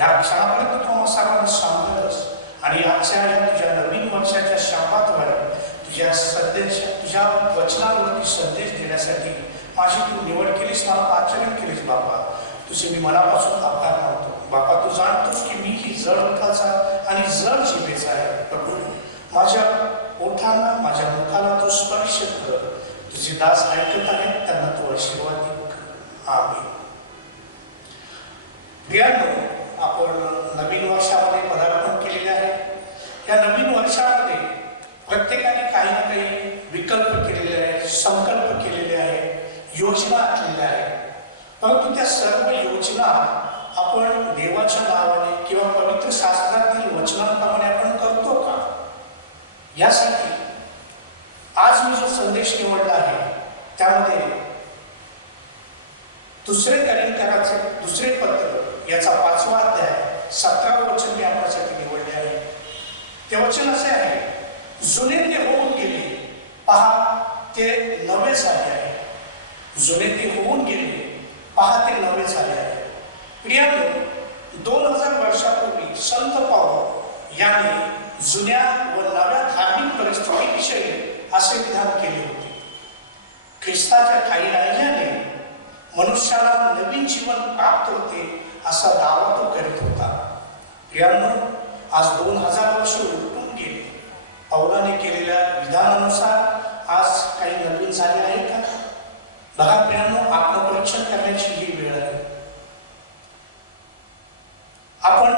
या क्षणापर्यंत तू सर्वांना सांगतोस आणि आजच्या या तुझ्या नवीन वर्षाच्या शाबातवर तुझ्या वचनावरती संदेश देण्यासाठी माझी तू निवड केलीस, मला आचरण केलीस बापा. तुझे मी मनापासून आभार मानतो बापा. तू जाणतोस की मी ही जड मुखाचा आणि जड जिभेचा आहे प्रभू. माझ्या ओठांना माझ्या मुखाला तो स्पर्श कर. तुझे दास ऐकत आहेत त्यांना तो आशीर्वाद कर. आमीन. प्रियांनो, आपण नवीन वर्षामध्ये पदार्पण केलेले आहे. या नवीन वर्षामध्ये प्रत्येकाने काही ना काही विकल्प केलेले आहेत, संकल्प केलेले आहेत, योजना आखलेल्या आहेत. परंतु त्या सर्व योजना आपण देवाच्या नावाने किंवा पवित्र शास्त्रातील वचनांप्रमाणे आपण करतो का? यासाठी आज मी जो संदेश निवडला आहे त्यामध्ये दुसरे करिंथ्याचे दुसरे पत्र याचा 5वा अध्याय 17वे वचन मी आपल्यासाठी निवडले आहे. ते वचन असे आहे, जुने ते होऊन गेले, पहा ते नवे झाले आहे. जुने ते होऊन गेले, पहा ते नवे झाले आहे. प्रियांनो, 2000 वर्षापूर्वी संत पाऊल याने जुन्या व नव्या धार्मिक परिस्थितीविषयी असे विधान केले होते. ख्रिस्ताच्या ठायी राहिल्याने मनुष्याला नवीन जीवन प्राप्त होते असा दावा तो करीत होता. प्रियांनो, आज 2000 वर्ष उलटून गेले. पौलाने केलेल्या विधानानुसार आज काही नवीन झाले आहे का? बघा प्रियांनो, आत्मपरीक्षण करण्याची ही वेळ आहे. आपण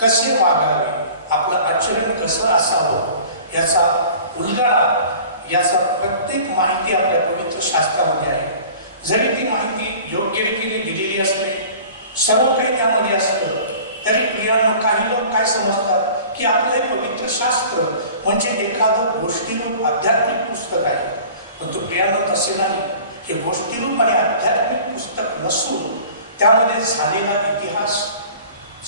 कसे वागावे, आपलं आचरण कसं असावं याचा उलगडा, याचा प्रत्येक माहिती आपल्या पवित्र शास्त्रामध्ये आहे. जरी ती माहिती योग्य रीतीने दिलेली असते, सर्व काही त्यामध्ये असतं, तरी प्रियांनो काही लोक काय समजतात की आपलं हे पवित्र शास्त्र म्हणजे एखादं गोष्टीरूप आध्यात्मिक पुस्तक आहे. परंतु प्रियांनो तसे नाही. हे गोष्टीरूप आणि आध्यात्मिक पुस्तक नसून त्यामध्ये झालेला इतिहास,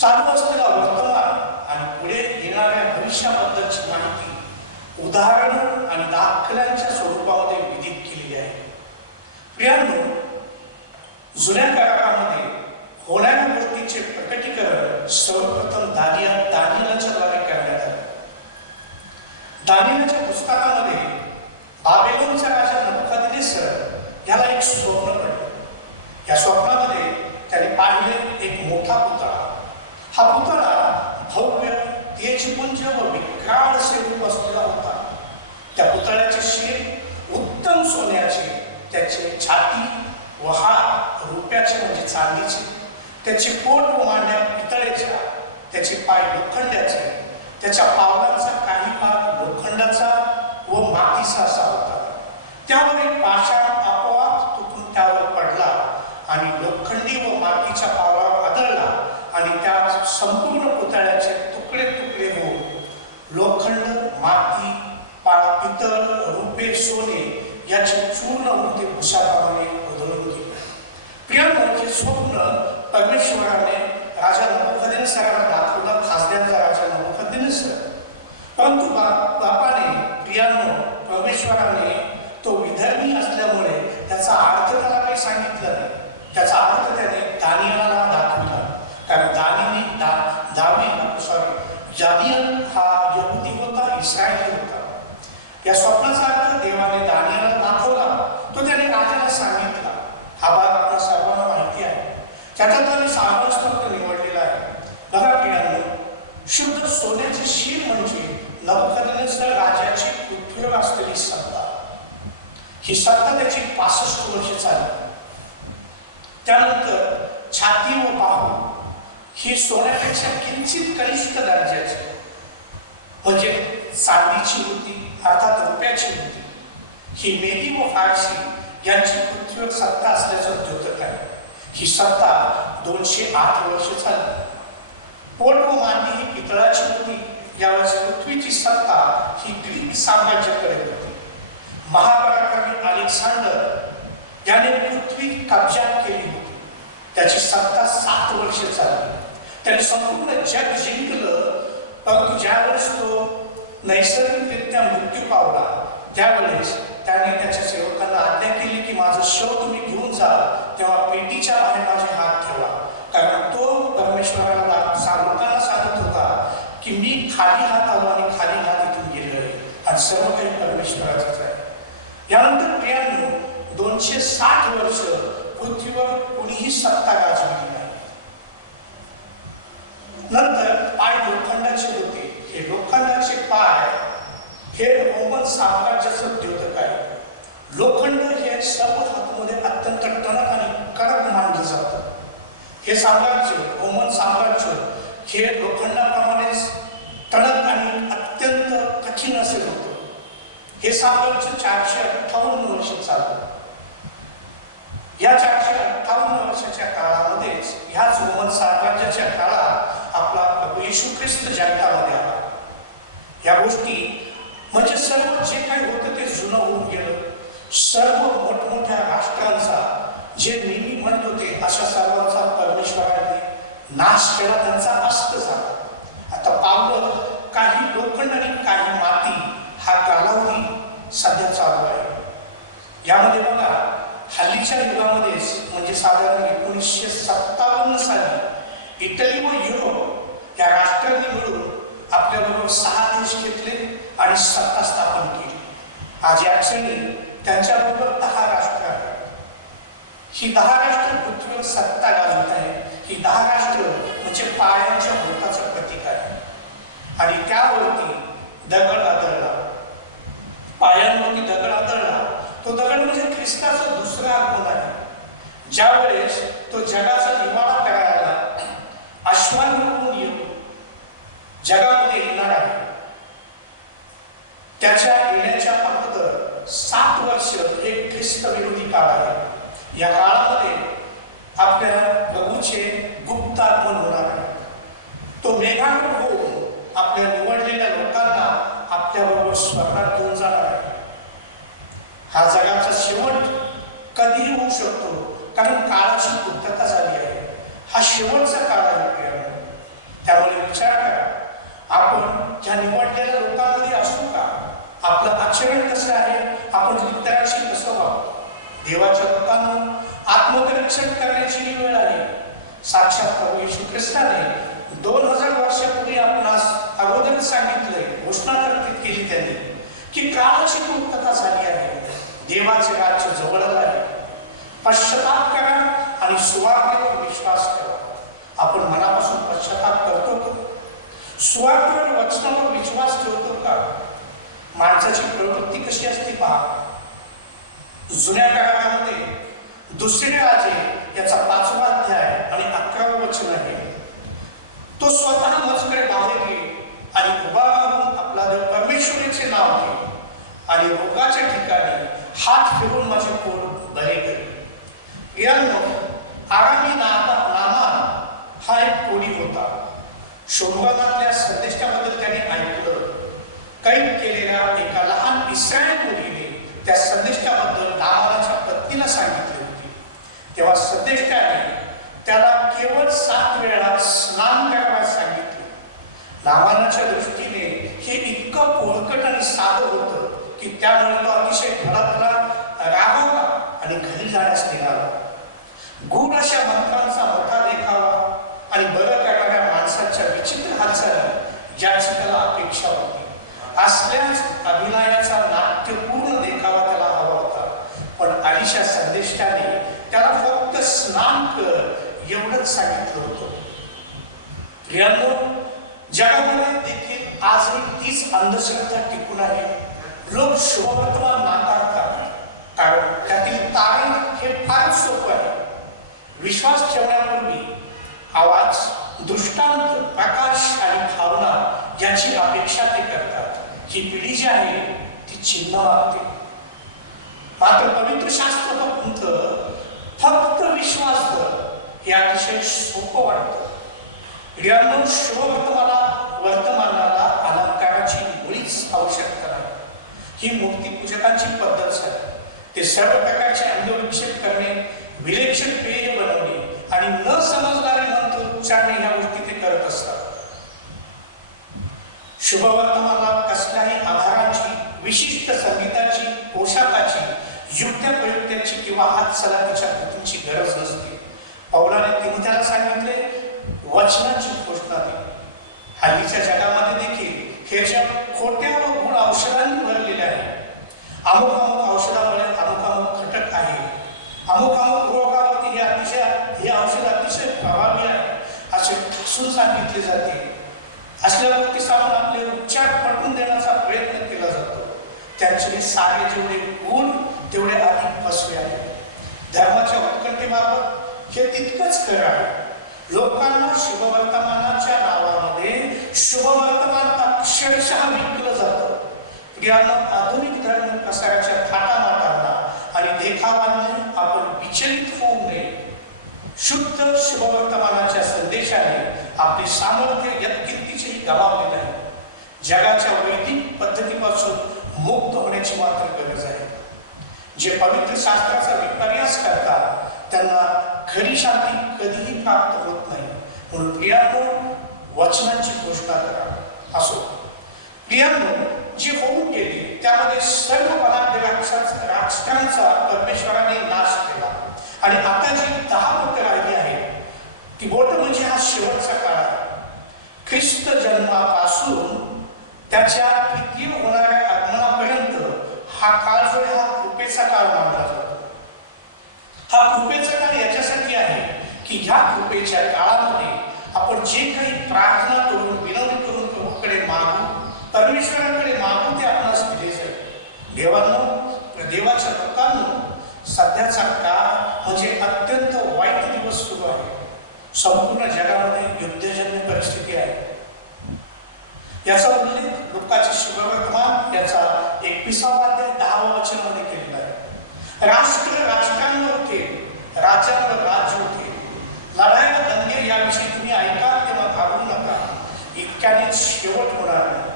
चालू असलेला वर्तमान आणि पुढे येणाऱ्या भविष्याबद्दलची माहिती उदाहरण आणि दाखल्यांच्या स्वरूपामध्ये विदित केलेली आहे. प्रियांनो, जुन्या करारामध्ये होणाऱ्या गोष्टींचे प्रकटीकरण सर्वप्रथम दानिएलच्या द्वारे करण्यात आले. दानिएलच्या पुस्तकामध्ये बाबेलोनचा राजा नबुकदनेस्सर याला एक स्वप्न पडले. या स्वप्नामध्ये त्याने पाहिले एक मोठा पुतळा. हा पुतळा भव्य, तेजपुंज व विक्राळ असे रूप असलेला होता. त्या पुतळ्याचे शिर उत्तम सोन्याचे, त्याचे छाती व हात रुप्याचे म्हणजे चांदीचे, त्याचे पोट व मांड्या पितळेच्या, त्याचे पाय लोखंडाचे, त्याच्या पावलांचा काही भाग लोखंडाचा व मातीचा असा होता. त्यावर एक पाषाण आपोआप तुटून त्यावर पडला आणि लोखंडी व मातीच्या पावलावर आदळला आणि त्या संपूर्ण पुतळ्याचे तुकडे तुकडे होऊन लोखंड, माती, पितळ, रुपे, सोने याचे चूर्ण होऊन ते भुसाप्रमाणे उधळून गेले. प्रियांनो, हे स्वप्न परमेश्वराने राजा नबुकदनेस्सराला दाखवलं, खासदारचा राजा नबुकदनेस्सर. परंतु बापाने, प्रियांनो, परमेश्वराने तो विधर्मी असल्यामुळे त्याचा अर्थ त्याला काही सांगितलं नाही. त्याचा अर्थ त्याने दानिएलला दाखवला. कारण दानिएल हा यहुदी होता, इस्रायली होता. या स्वप्नाचा अर्थ देवाने दानिएलला दाखवला, तो त्याने राजाला सांगितला. हा भाग आपल्या सर्वांना माहिती आहे. त्याच्यात त्याने 6 स्तोत्र निवडलेला आहे. बघा प्रियांनो, शुद्ध सोन्याचे शीर म्हणजे नबुकदनेस्सर राजाची पृथ्वीवर असलेली सत्ता. ही सत्ता त्याची 65 वर्ष चालली. त्यानंतर छाती व बाहू ही सोन्यापेक्षा किंचित कनिष्ठ दर्जाची म्हणजे चांदीची होती, अर्थात रुपयाची होती. ही मेदी व फारसी यांची पृथ्वीवर सत्ता असल्याचं द्योतक आहे. ही सत्ता 208 वर्ष चालली. पोट व मांडी ही पितळाची होती. यावेळेस पृथ्वीची सत्ता ही ग्रीक साम्राज्याकडे होती. महापराक्रमी अलेक्झांडर याने पृथ्वी कब्जात केली होती. त्याची सत्ता 7 वर्ष चालली. त्याने संपूर्ण जग जिंकलं. परंतु ज्यावेळेस तो नैसर्गिकरित्या मृत्यू पावला त्यावेळेस त्याने त्याच्या सेवकांना आज्ञा केली की माझं शव तुम्ही घेऊन जा, तेव्हा पेटीच्या बाहेर माझे हात ठेवा. कारण तो परमेश्वराला यानंतर प्रियांनो 260 वर्ष पृथ्वीवर कोणीही सत्ता गाजवली नाही. नंतर पाय लोखंडाचे होते. हे लोखंडाचे पाय हे रोमन साम्राज्याचं द्योतक आहे. लोखंड हे सर्व धातूमध्ये अत्यंत टणक आणि कडक मानलं जातं. हे साम्राज्य रोमन साम्राज्य हे लोखंडाप्रमाणेच टणक आणि अत्यंत कठीण असे होतं. हे साम्राज्य 458 वर्ष चाललं. या 458 वर्षाच्या काळामध्येच ह्याच रोमन साम्राज्याच्या काळात आपला प्रभू येशू ख्रिस्त जगतामध्ये आला. या गोष्टी म्हणजे सर्व जे काही होतं ते जुनं होऊन गेलं. सर्व मोठमोठ्या राष्ट्रांचा जे नेहमी म्हणत होते अशा सर्वांचा परमेश्वराने नाश केला, त्यांचा अस्त झाला. आता पावलं काही लोखंड आणि काही माती हा कालावधी सध्या चालू आहे. यामध्ये बघा हल्लीच्या युगामध्येच म्हणजे साधारण 1957 साली इटली व युरोप या राष्ट्रांनी मिळून आपल्याबरोबर 6 देश घेतले आणि सत्ता स्थापन केली. आज या क्षणी त्यांच्याबरोबर 10 राष्ट्र आहेत. ही 10 राष्ट्र पृथ्वीवर सत्ता गाजवत आहे. ही 10 राष्ट्र म्हणजे पायांच्या बोटाचं प्रतीक आहे. आणि त्यावरती दगड आदळला, पायांवरती दगड आदळला. तो दगड म्हणजे ख्रिस्ताचा दुसरा आगमन आहे. ज्या वेळेस तो जगाचा निवाडा करायला अश्वांवरून येऊन जगामध्ये येणार आहे. त्याच्या येण्याच्या अगोदर 7 वर्ष एक ख्रिस्त विरोधी काळ आहे. या काळामध्ये आपल्या प्रभूचे गुप्त आगमन होणार आहे. तो मेघारूढ होऊन आपल्या निवडलेल्या लोकांना आपल्याबरोबर स्वर्गात घेऊन जाणार आहे. हा जगाचा शेवट कधीही होऊ शकतो, कारण काळाची पूर्तता झाली आहे. हा शेवटचा काळ आहे. त्यामुळे विचार करा, आपण ज्या निवडलेल्या लोकांमध्ये असू का? आपलं आचरण कसं आहे? आपण इतरांशी कसं वागतो? देवाच्या लोकांना आत्मपरीक्षण करण्याची वेळ आहे. साक्षात प्रभू येशू ख्रिस्ताने 2000 वर्षापूर्वी आपणास अगोदर सांगितलंय, घोषणा केली त्यांनी की काळाची पूर्तता झाली आहे. देवाचे राज्य जवळ आहे. पश्चाताप करा आणि सुवार्तेवर विश्वास करा. आपण मनापासून पश्चाताप करतो का? सुवार्तेवर वचनावर विश्वास ठेवतो का? माणसाची प्रवृत्ती कशी असते पहा. जुन्या काळामध्ये 2 राजे याचा 5वा अध्याय आणि 11वं वचन आहे. तो स्वतः मजकडे बाहेर गेला आणि उभा राहून आपला देव परमेश्वराचे नाव घे आणि रोगाच्या ठिकाणी हात फिरून माझे पोट बरे केले. यानं आरामी नामान हा एक कोणी होता. शोभनातल्या संदेशाबद्दल त्याने ऐकलं. कैद केलेल्या एका लहान इस्रायल मुलीने त्या संदेशाबद्दल नामानाच्या पत्नीला सांगितले होते. तेव्हा संदेशाने त्याला केवळ 7 वेळा स्नान करायला सांगितले. नामानाच्या दृष्टीने हे इतकं पोळकट आणि साधं होतं की त्यामुळे तो अतिशय धडकला, रागावला आणि घरी जाण्यास निघाला. गूढ अशा मंत्रांचा मोठा देखावा आणि बरं करणाऱ्या माणसाच्या विचित्र हालचाली ज्याची त्याला अपेक्षा होती. असल्याच अभिनयाचा नाट्यपूर्ण देखावा त्याला हवा होता. पण अलिशा संदेशाने त्याला फक्त स्नान कर एवढंच सांगितलं होतं. जगामध्ये देखील आजही तीच अंधश्रद्धा टिकून आहे. लोक शुभवर्तमान नाकारतात कारण त्यातील तारण हे फारच सोपं आहे. विश्वास ठेवण्यापूर्वी आवाज, दृष्टांत, प्रकाश आणि भावना याची अपेक्षा ते करतात. ही पिढी जी आहे ती चिन्ह मागते. मात्र पवित्र शास्त्र म्हणतं फक्त विश्वास कर. हे अतिशय सोपं वाटतं. वर्तमानाला अलंकाराची मुळीच आवश्यकता नाही. ही मूर्तीपूजकांची पद्धत आहे. ते सर्व प्रकारचे अंगविक्षेप करणे, विलक्षण पेय बनवणे आणि न समजणारे मंत्र उच्चारणे या गोष्टी ते करत असतात. शुभवर्तमानाला कसल्याही आधाराची, विशिष्ट संगीताची, पोशाखाची, युक्त्या-प्रयुक्त्याची किंवा हातसलाखीच्या कृतींची गरज नसते. पौलाने तिमोथेला सांगितले, वचनाची घोषणा दिली. हल्लीच्या जगामध्ये देखील हे जग खोट्या व गूढ औषधांनी भरलेले आहे. अमुक औषधामध्ये अमुक अमुक रोगावरती हे औषध अतिशय प्रभावी आहे असे ठसून सांगितले जाते. असल्या व्यक्तीस आपण आपले उपचार पटवून देण्याचा प्रयत्न केला जातो. त्यांचे सारे जेवढे गुण तेवढे अधिक फसवे आहेत. धर्माच्या उत्कंठेबाबत हे तितकंच खरं आहे. लोकांना शुभवर्तमानाच्या नावामध्ये शुभवर्तमान अक्षरशः विकलं जातं. प्रियांनो, आधुनिक धर्म प्रसाराच्या थाटामाटांना आणि देखावांनी आपण विचलित होऊ नये. शुद्ध शुभवर्तमानाच्या संदेशाने आपले सामर्थ्य यत्किंचितही गमावले नाही. जगाच्या वैदिक पद्धतीपासून मुक्त होण्याची मात्र गरज आहे. जे पवित्र शास्त्राचा विपर्यास करतात त्यांना खरी शांती कधीही प्राप्त होत नाही. म्हणून प्रियांनो, वचनांची घोषणा करा. असो प्रियांनो, जे होऊन गेले त्यामध्ये सर्व बलाढ्य राष्ट्रांचा परमेश्वराने नाश केला आणि आता जी 10 बोटं राहिली आहेत ती बोट म्हणजे हा शेवटचा काळ आहे. ख्रिस्त जन्मापासून त्याच्या द्वितीय होणाऱ्या आगमनापर्यंत हा काळ जो आहे हा कृपेचा काळ मानला जातो. हा कृपेचा काळ याच्यासाठी आहे की ह्या कृपेच्या काळामध्ये आपण जे काही प्रार्थना करून विनवणी करून प्रभूकडे मागू, परमेश्वराकडे मागू ते आपणास दिले जाईल. देवाच्या लोकांनो, सध्याचा काळ म्हणजे अत्यंत वाईट दिवस सुरू आहे. संपूर्ण जगामध्ये युद्धजन्य परिस्थिती आहे. याचा उल्लेख लुकाचे शुभवर्तमान याचा 21वा अध्याय 10व्या वचनामध्ये केलेला आहे. राष्ट्र राष्ट्रांवर होते, राज्यांवर राज्य होते. लढाई व दंगे याविषयी तुम्ही ऐकाल तेव्हा घाबरू नका. इतक्यानेच शेवट होणार नाही.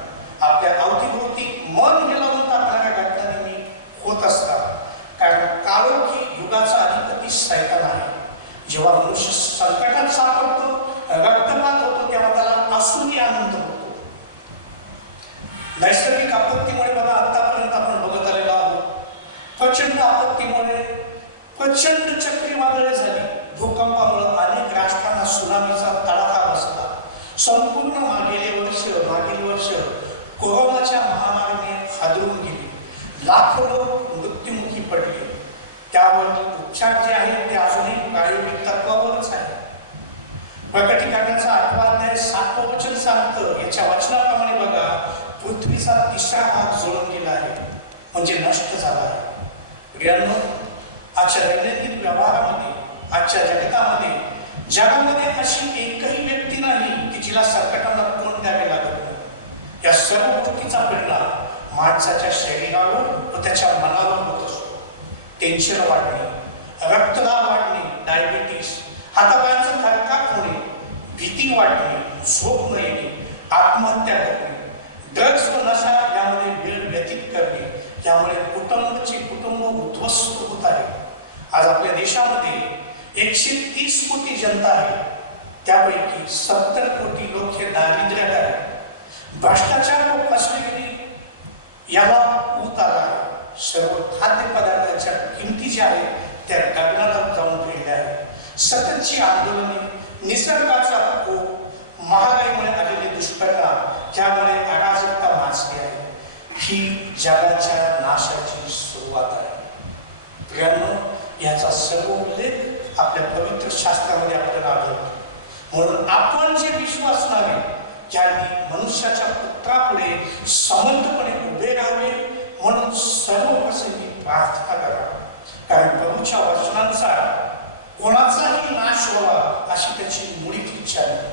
आपल्या अवतीभोवती मन हेलावून टाकणाऱ्या घटना नेहमी होत असतात. कारण काळोखी युगाचा अधिपती सैतान आहे. जेव्हा मनुष्य संकटात सापडतो, रक्तपात होतो, तेव्हा त्याला असुरी आनंद होतो. नैसर्गिक आपत्तीमुळे बघा आतापर्यंत आपण बघत आलेलो आहोत. प्रचंड आपत्तीमुळे प्रचंड चक्रीवादळे झाली. भूकंपामुळे अनेक राष्ट्रांना सुनामीचा तडाखा बसला. संपूर्ण मागील वर्ष कोरोनाच्या महामारीने हादरून गेली. लाखो लोक मृत्युमुखी पडले. त्यावर उपचार जे आहेत ते अजूनही प्रायोगिक तत्वावरच आहे. प्रकटीकरणाचा 8वा अध्याय 7वं वचन सांगतं, याच्या वचनाप्रमाणे बघा, पृथ्वीचा 3रा भाग जळून गेला आहे, म्हणजे नष्ट झाला आहे. प्रियांनो, आजच्या दैनंदिन व्यवहारामध्ये, आजच्या जगामध्ये अशी एकही व्यक्ती नाही की जिला संकटांना तोंड द्यावे लागत नाही. या सर्व गोष्टीचा परिणाम माणसाच्या शरीरावर व त्याच्या मनावर होत असतो. टेन्शन वाढणे, रक्तदाब वाढणे, डायबिटीस, हातापायांचा थरकाप होणे, भीती वाटणे, झोप न येणे, आत्महत्या करणे, ड्रग्स व नशा यामध्ये वेळ व्यतीत करणे, यामुळे कुटुंब उद्ध्वस्त होत आहे. आज आपल्या देशामध्ये 130 कोटी जनता आहे. त्यापैकी 70 कोटी लोक हे दारिद्र्यात आहेत. भ्रष्टाचार व फसवेगिरी याला ऊत आला आहे. सर्व खाद्यपदार्थाच्या किमती ज्या आहेत त्या गगनाला जाऊन फिरल्या आहेत. सततची आंदोलने, निसर्गाचा कोप, महागाईमुळे आलेले दुष्परिणाम, ज्यामुळे अराजकता माजली आहे, ही जगाच्या नाशाची सुरुवात आहे. प्रियांनो, याचा सर्व उल्लेख आपल्या पवित्र शास्त्रामध्ये आपल्याला आढळतो. म्हणून आपण जे विश्वासणारे ज्यांनी मनुष्याच्या पुत्रापुढे समर्थपणे उभे राहावे म्हणून सर्व प्रसंगी प्रार्थना करा. कारण प्रभूच्या वचनानुसार कोणाचाही नाश व्हावा अशी त्याची मुळीच इच्छा नाही.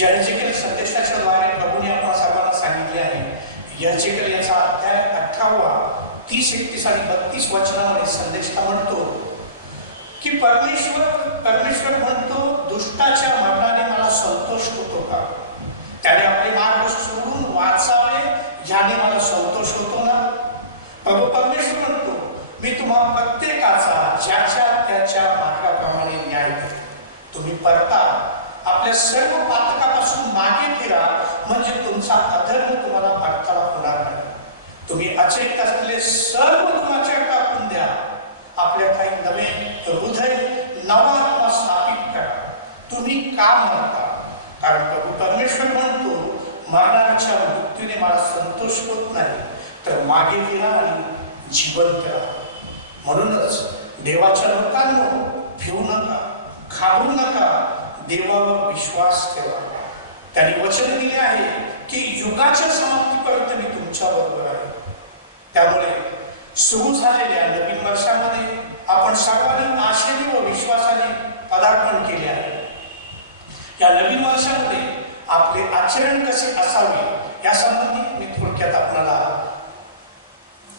यहेजकेल संदेशाच्या द्वारे प्रभूने आपण सर्वांना सांगितले आहे. यहेजकेल याचा अध्याय 18 30, 31 आणि 32 वचनामध्ये संदेश म्हणतो की परमेश्वर म्हणतो, दुष्टाच्या मरणाने मला संतोष होतो का? त्याने आपले मार्ग सोडून वाचावे याने मला संतोष होतो ना? प्रभू परमेश्वर म्हणतो, मी तुम्हा प्रत्येकाचा ज्याच्या त्याच्या मार्गाप्रमाणे न्याय करतो. तुम्ही परता, आपल्या सर्व पातकापासून मागे फिरा, म्हणजे तुमचा अधर्म तुम्हाला अडथळा होणार नाही. तुम्ही अचेत असलेले सर्व तुमच्यावर टाकून द्या. आपल्या काही नवे हृदय, नवा आत्मा स्थापित करा. तुम्ही का मरता? कारण प्रभू परमेश्वर म्हणतो, मरणाच्या मृत्यूने मला संतोष होत नाही, तर मागे फिरा आणि जिवंत राहा. म्हणूनच देवाच्या लोकांनो, भिवू नका, घाबरू नका, देवावर विश्वास ठेवा. त्यांनी वचन दिले आहे की युगाच्या समाप्तीपर्यंत मी तुमच्या बरोबर आहे. त्यामुळे सुरू झालेल्या नवीन वर्षामध्ये आपण सर्वांनी आशेने व विश्वासाने पदार्पण केले आहे. या नवीन वर्षामध्ये आपले आचरण कसे असावे यासंबंधी मी थोडक्यात आपल्याला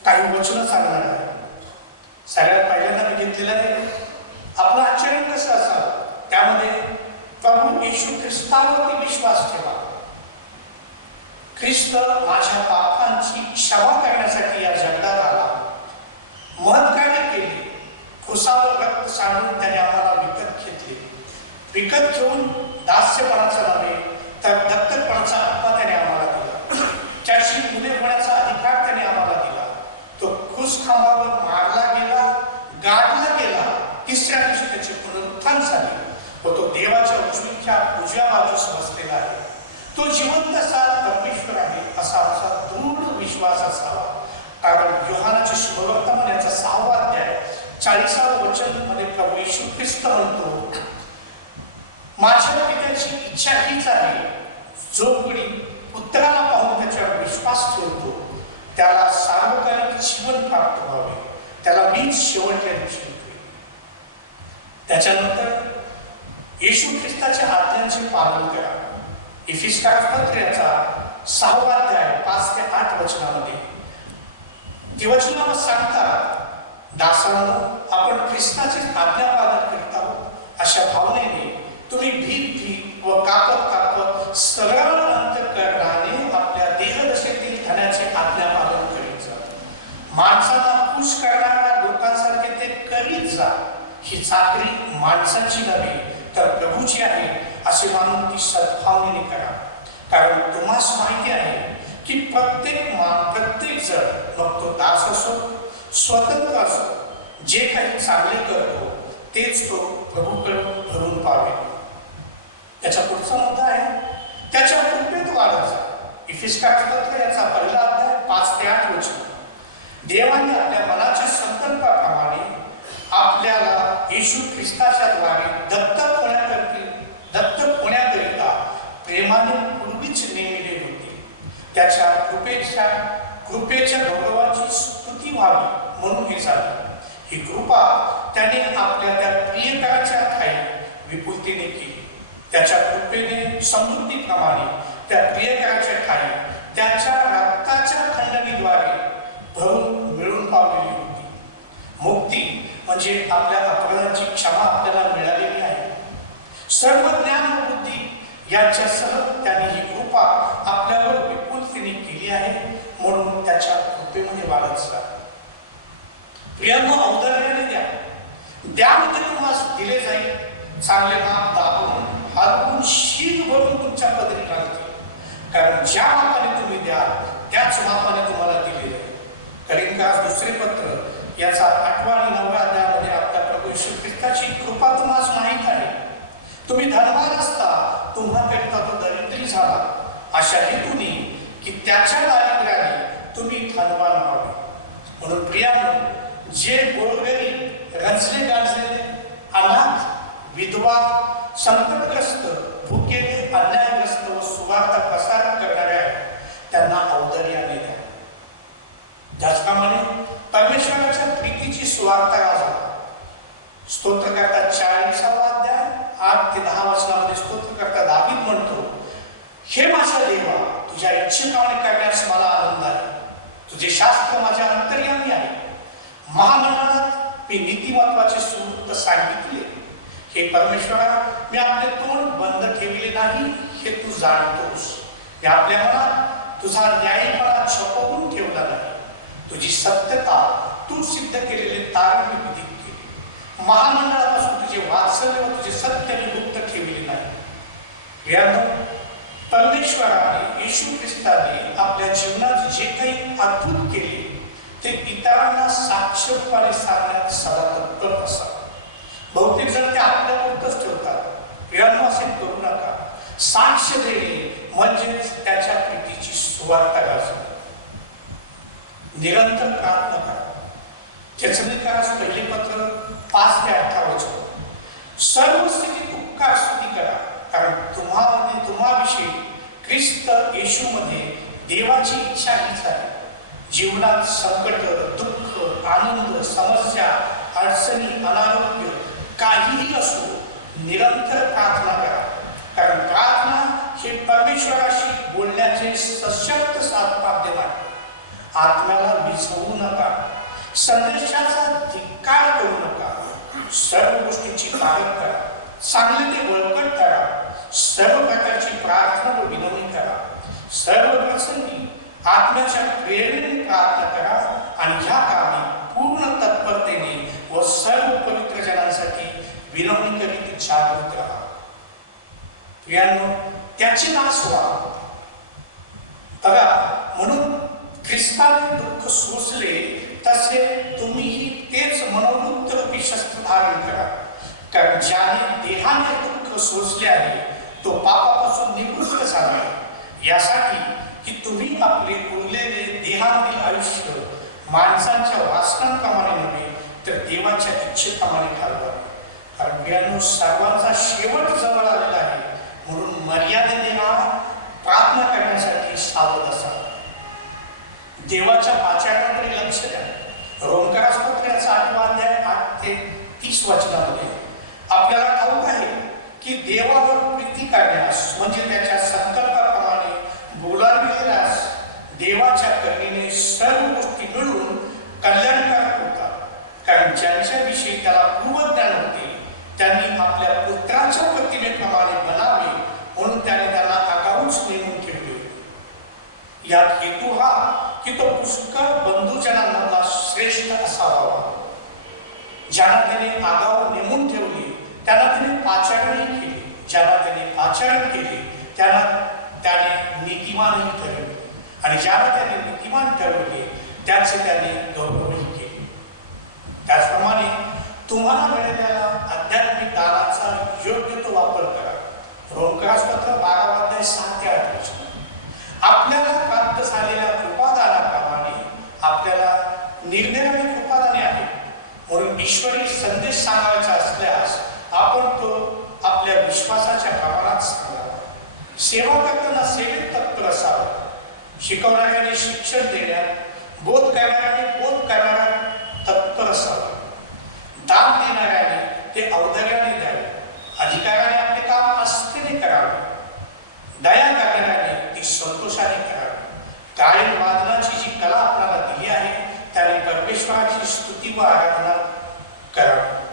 काही वचन सांगणार आहे. सगळ्यात पहिल्यांदा मी घेतलेलं आहे आपलं आचरण कसं असावं. त्यामध्ये प्रभू येशू ख्रिस्तावरती विश्वास ठेवा. ख्रिस्त माझ्या पापांची क्षमा करण्यासाठी या जगात आला, महत्कार्य केले, क्रूसावर रक्त सांडून त्याने आम्हाला विकत घेतले. विकत घेऊन दास्यपणाचा नव्हे तर दत्तकपणाचा हक्क त्याने आम्हाला दिला. त्याशी मुले होण्याचा अधिकार त्याने आम्हाला दिला. तो क्रूस खांबावर मारला गेला, गाडला गेला, तिसऱ्या दिवशी त्याचे पुनरुत्थान झाले व तो देवाच्या उजव्या बाजूस बसलेला आहे. तो जिवंत असा परमेश्वर आहे असा आमचा दृढ विश्वास असावा. कारण योहानाचे शुभवर्तमान याचा 6वा अध्याय 40वे वचन मध्ये प्रभू येशू ख्रिस्त म्हणतो, माझ्या पित्याची इच्छा हीच आहे, जो कोणी पुत्राला पाहून त्याच्यावर विश्वास ठेवतो त्याला सार्वकालिक जीवन प्राप्त व्हावे. त्याला मीच शेवटच्या दिवशी मिळेल. त्याच्यानंतर येशू ख्रिस्ताच्या आज्ञांचे पालन करा. इफिसकारास पत्र याचा 6वा अध्याय 5 ते 8 वचनामध्ये ती वचनं सांगतात, दासांनो, आपण ख्रिस्ताचे आज्ञा पालन करीत आहोत अशा भावनेने तुम्ही भीत व कापत सरळ अंतःकरणाने आपल्या देहदशेतील धनाचे आज्ञा पालन करीत जा. माणसाला खुश करणाऱ्या लोकांसारखे ते करीत जा. ही चाकरी माणसाची नव्हे तर प्रभूची आहे असे मानून ती सद्भावनेने करा. कारण तुम्हास माहिती आहे की प्रत्येक जण, मग तो दास असो स्वतंत्र असो, जे काही चांगले करतो तेच तो प्रभूकडे भरून पावे. त्याचा पुढचा मुद्दा आहे त्याच्या कृपेत वाढत जा. इफिसकारास पत्र याचा 1ला अध्याय 5 ते 8 वचन. देवाने आपल्या मनाच्या संकल्पाप्रमाणे आपल्याला येशू ख्रिस्ताच्या द्वारे दत्तक होण्याकरिता प्रेमाने पूर्वीच नेमिले होते. त्याच्या कृपेच्या गौरवाची स्तुती व्हावी म्हणून हे झाले. ही कृपा त्याने आपल्या त्या प्रियकराच्या ठाई विपुलतेने केली. त्याच्या कृपेने समृद्धीप्रमाणे त्या प्रियकराच्या ठाई त्याच्या रक्ताच्या खंडणीद्वारे भरून मिळून पावलेली होती. मुक्ती म्हणजे आपल्या अपराधांची क्षमा आपल्याला मिळालेली आहे. सर्व ज्ञान व बुद्धी यांच्यासह त्याने ही कृपा आपल्यावर विपुलतेने केली आहे म्हणून त्याच्या कृपेमध्ये वाढत जा. प्रियांनो, औदार्याने द्या म्हणजे तुम्हाला दिले जाईल. चांगले माप दाबून हलवून शीत भरून तुमच्या पदरी घालतील. कारण ज्या मापाने तुम्ही द्याल त्याच मापाने तुम्हाला दिले जाईल. करिंथीयांस 2 पत्र याचा 8वा आणि 9व्या अध्यायामध्ये आपल्या प्रभू येशू ख्रिस्ताची कृपा तुम्हाला माहीत आहे. तुम्ही धनवान असता तुम्हाकरिता तो दरिद्री झाला अशा हेतूने की त्याच्या दारिद्र्याने तुम्ही धनवान व्हावे. म्हणून प्रियांनो, जे गोरगरीब, रंजले गांजलेले, अनाथ, विधवा, संकटग्रस्त, भुकेले, अन्यायग्रस्त व सुवार्ता प्रसार करणारे आहेत त्यांना औदार्याने द्या. त्याचप्रमाणे परमेश्वराच्या प्रीतीची सुवार्ता गाजवा. स्तोत्रकर्ता 40वा अध्याय 8 ते 10 वचनामध्ये स्तोत्रकर्ता दावीद म्हणतो, हे माझ्या देवा, तुझ्या इच्छेप्रमाणे करण्यास मला आनंद आहे. तुझे शास्त्र माझ्या अंतर्यामी आहे. महामंडळात मी नीतिमत्वाचे सुवृत्त सांगितले. हे परमेश्वरा, मी आपले तोंड बंद ठेवले नाही हे तू जाणतोस. मी आपल्या मनात तुझा न्यायपणा छपवून ठेवला नाही. तुझी सत्यता तू सिद्ध केलेले तारण मी विधित केले. महामंडळापासून तुझे वात्सल्य व तुझे सत्य मी गुप्त ठेवले नाही. प्रियांनो, परमेश्वराने येशू ख्रिस्ताने आपल्या जीवनात जे काही अद्भुत केले ते इतरांना साक्ष रूपाने सांगण्यात सदा तत्पर असावे. बहुतेक जण ते आपल्यापुरतच ठेवतात. प्रियांनो, असे करू नका. साक्ष देणे म्हणजेच त्याच्या प्रीतीची सुवार्ता गाजवणे. निरंतर प्रार्थना करा. तेसलोनिकरास पहिले पत्र 5-18 सर्व स्थितीत उपकार स्तुती करा, कारण तुम्हाविषयी ख्रिस्त येशूमध्ये देवाची इच्छा हीच आहे. जीवनात संकट, दुःख, आनंद, समस्या, अडचणी, अनारोग्य काहीही असो, निरंतर प्रार्थना करा, कारण प्रार्थना हे परमेश्वराशी बोलण्याचे सशक्त माध्यम आहे. आत्म्याला विझवू नका, संदेशाचा धिक्कार करू नका, सर्व गोष्टींची पारख करा, चांगले ते बळकट करा, सर्व प्रकारची प्रार्थना व विनवणी करा, सर्व प्रसंगी आत्म्याच्या प्रेरणेने प्रार्थना करा, आणि ह्या कामी पूर्ण तत्परतेने व सर्व पवित्र जनांसाठी विनवणी करीत जागृत राहा. प्रियांनो, त्याची नास व्हा. बघा, म्हणून ख्रिस्ताने दुःख सोसले तसे तुम्हीही तेच मनोवृत्त रूपी शस्त्र धारण करा, कारण ज्याने देहाने दुःख सोसले आहे तो पापापासून निवृत्त झाला आहे, यासाठी की तुम्ही आपले उरलेले देहामधील आयुष्य माणसांच्या वासनांप्रमाणे नव्हे तर देवाच्या इच्छेप्रमाणे घालवावे. कारण प्रियांनो, सर्वांचा शेवट जवळ आलेला आहे, म्हणून मर्यादेने प्रार्थना करण्यासाठी सावध असा. देवाच्या पाचारणाकडे लक्ष द्या. रोमकारास पत्राचा 8 अध्याय 8 ते 30 वचनामध्ये आपल्याला ठाऊक आहे की देवावर प्रीती करण्यास म्हणजे त्याच्या संकल्पाप्रमाणे बोलाविल्यास देवाच्या करुणेने सर्व गोष्टी मिळून कल्याणकारक होतात. कारण ज्यांच्याविषयी त्याला पूर्वज्ञान होते त्यांनी आपल्या पुत्राच्या प्रतिमेप्रमाणे बनावे म्हणून त्याने त्यांना आगाऊच नेमून ठेवले. यात हेतू हा की तो पुष्कळ बंधुजनांमधला श्रेष्ठ असावा. ज्यांना त्याने आगाऊ नेमून ठेवले त्यांना त्याने पाचारणही केली, ज्यांना त्याने पाचारण केले त्यांना त्याने नीतिमानही ठरवले, आणि ज्याला त्याने नीतिमान ठरवले त्याचे त्याने गौरवही केले. त्याचप्रमाणे तुम्हाला मिळालेल्या आध्यात्मिक दानाचा योग्य तो वापर करा. रोमकारास पत्र 12 अध्याय 6 ते 8 वचन. आपल्याला प्राप्त झालेल्या कृपादानाप्रमाणे आपल्याला निरनिराळी कृपादाने आहेत, म्हणून ईश्वरी संदेश सांगायचा असल्यास आपण तो आपल्या विश्वासाच्या प्रमाणात सांगावा. सेवा करताना सेवेत तत्पर असावा. शिकवणाऱ्याने शिक्षण देण्यात, बोध करणाऱ्याने बोध करण्यात तत्पर असावा. दान देणाऱ्याने ते औदार्याने द्यावे. अधिकाराने आपले काम आस्थेने करावे. दया करणाऱ्याने ती संतोषाने करावी. गायन वादनाची जी कला आपल्याला दिली आहे त्याने परमेश्वराची स्तुती व आराधना करावी.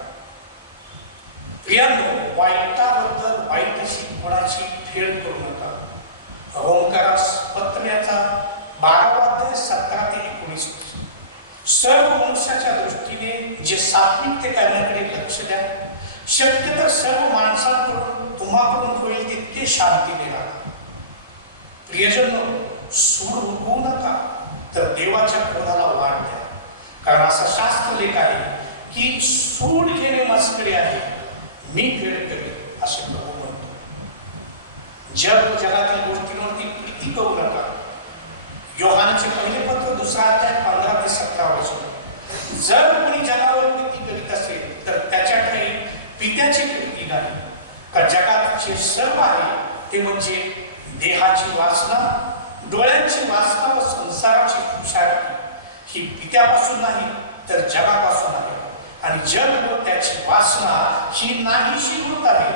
प्रियांनो, वाईटाबद्दल वाईट अशी कोणाची फेड करू नका. रोमकारास पत्राचा 12 अध्याय 17 ते 19. सर्व मनुष्याच्या दृष्टीने जे सात्विक ते करण्याकडे लक्ष द्या. शक्य तर सर्व माणसांकडून तुम्हाकडून होईल तितके शांती देणार. प्रियजनो, सूड होऊ नका तर देवाच्या क्रोधाला वाढ द्या, कारण असा शास्त्रलेख आहे की सूड घेणे मस्करी आहे, मी फेड करेन असे प्रभू म्हणतो. जग जगातील गोष्टींवरती प्रीती करू नका. योहानाचे पहिले पत्र 2 अध्याय 15 ते 17 वचन. जर कोणी जगावर प्रीती करीत असेल तर त्याच्याकडे पित्याची प्रीती नाही. का जगात जे सर्व आहे ते म्हणजे देहाची वासना, डोळ्यांची वासना व संसाराची खुशाली ही पित्यापासून नाही तर जगापासून आहे, आणि जग व त्याची वासना ही नाहीशी होत आहे,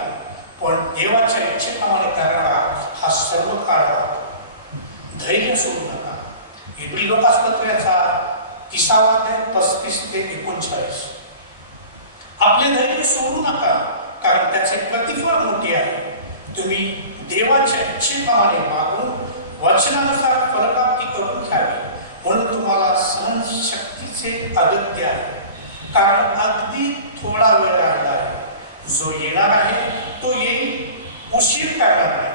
पण देवाच्या इच्छेप्रमाणे करणारा हा सर्व काळ राहतो. धैर्य सोडू नका. इब्री लोकास पत्राचा 30 अध्याय 35 ते 39. आपले धैर्य सोडू नका, कारण त्याचे प्रतिफळ मोठे आहे. तुम्ही देवाच्या इच्छेप्रमाणे वागून वचनानुसार फलप्राप्ती करून घ्यावी, म्हणून तुम्हाला सहनशक्तीचे अगत्य आहे. कारण अगदी थोडा वेळ राहिला आहे. जो येणार आहे तो येईल, उशीर करणार नाही.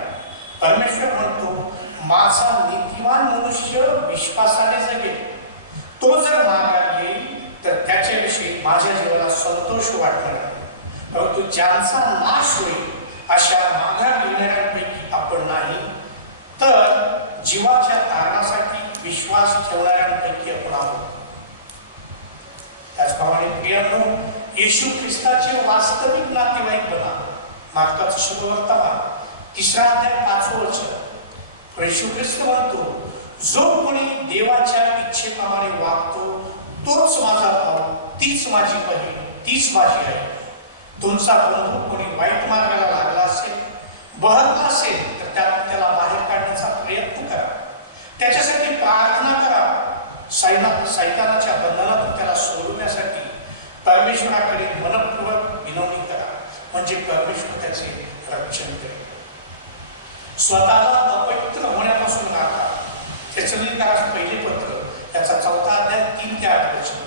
परमेश्वर म्हणतो, माझा नीतिमान मनुष्य विश्वासाने जगेल. तो जर माघार येईल तर त्याच्याविषयी माझ्या जीवाला संतोष वाटणार नाही. परंतु ज्यांचा नाश होईल अशा माघार येणाऱ्यांपैकी आपण नाही, तर जीवाच्या तारणासाठी विश्वास ठेवणाऱ्यांपैकी आपण आहोत. येशू ख्रिस्ताचे वास्तविक नातेवाईक बना. मार्काचं शुभवर्तमान 3 अध्याय 5 वचन. येशू ख्रिस्त म्हणतो, जो कोणी देवाच्या इच्छेप्रमाणे वागतो तोच माझा भाऊ, तीच माझी बहीण, तीच माझी आई. तुमचा बंधू कोणी वाईट मार्गाला लागला असेल, बहरला असेल, तर त्याला बाहेर काढण्याचा प्रयत्न करा, त्याच्यासाठी प्रार्थना करा. सैतानाच्या बंधनातून त्याला सोडवण्यासाठी परमेश्वराकडे मनपूर्वक विनवणी करा, म्हणजे परमेश्वर त्याचे रक्षण करेल. स्वतःला अपवित्र होण्यापासून राखा. तेसलोनिकरास पहिले पत्र याचा 4 अध्याय 3 ते 8 वचन.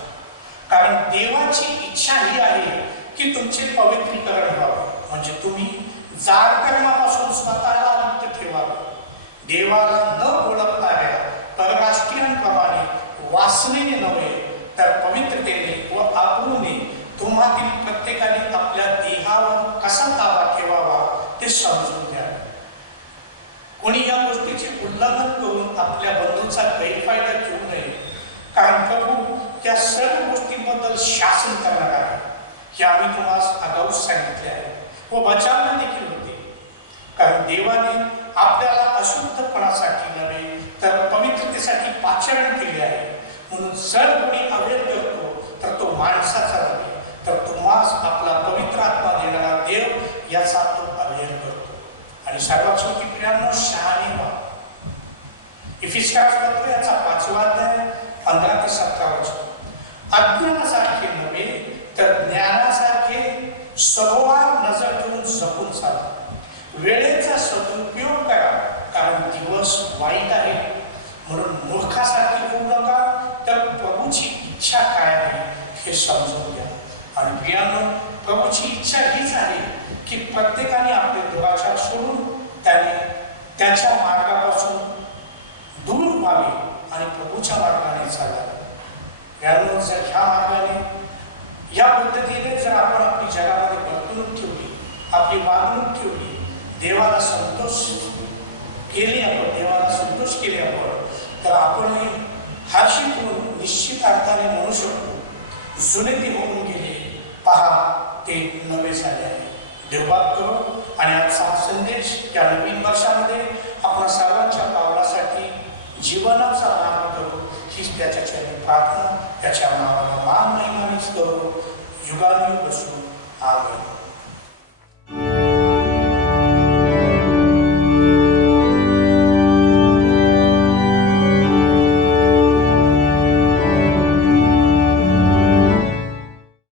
कारण देवाची इच्छा ही आहे की तुमचे पवित्रीकरण व्हावे, म्हणजे तुम्ही जारकर्मापासून स्वतःला मुक्त ठेवावे. देवाला न ओळखणाऱ्या परराष्ट्रीयांप्रमाणे वासनेने नव्हे तर पवित्रतेने व आपुलने तुम्हातील प्रत्येकाने आपल्या देहावर कसा ताबा ठेवावा ते समजून घ्या. कोणी या गोष्टीचे उल्लंघन करून आपल्या बंधूचा गैरफायदा घेऊ नये, कारण प्रभू या सर्व गोष्टींबद्दल शासन करणार आहे, हे आम्ही तुम्हाला आगाऊच सांगितले आहे व बचावना देखील होते. कारण देवाने आपल्याला अशुद्धपणासाठी नव्हे तर पवित्रतेसाठी पाचारण केले आहे. म्हणून जर कोणी अवेर करतो तर तो माणसाचा नव्हे तर तुम्हास आपला पवित्र आत्मा देणारा देव याचा तो अवेर करतो. आणि सर्वात शेवटी प्रियांनो, शहाणे व्हा. इफिसियास पत्र याचा 5 अध्याय 15 ते 17 वचन. अज्ञानासारखे नव्हे तर ज्ञानासारखे सभोवार नजर ठेवून जपून चाला. वेळेचा सदुपयोग करा, कारण दिवस वाईट आहे. म्हणून मूर्खासारखे होऊ नका, तर प्रभूची इच्छा काय आहे हे समजून घ्या. आणि प्रियांनो, प्रभूची इच्छा हीच आहे की प्रत्येकाने आपले दुराचार सोडून त्याच्या मार्गापासून दूर व्हावे आणि प्रभूच्या मार्गाने चालावे. प्रियांनो, जर ह्या मार्गाने, या पद्धतीने जर आपण आपली जगामध्ये वर्तणूक ठेवली, आपली वागणूक ठेवली, देवाला संतोष केले आपण, तर आपणही हर्षित होऊन निश्चित अर्थाने म्हणू शकतो, जुने ते होऊन गेले, पहा ते नवे झाले आहे. देवबाद करो. आणि आजचा हा संदेश या नवीन वर्षामध्ये आपल्या सर्वांच्या पावलासाठी जीवनाचा मार्ग करू, हीच त्याच्या चरणी प्रार्थना. त्याच्या नावाला मान महिमानित करू. युगानुयुग बसू. आमेन.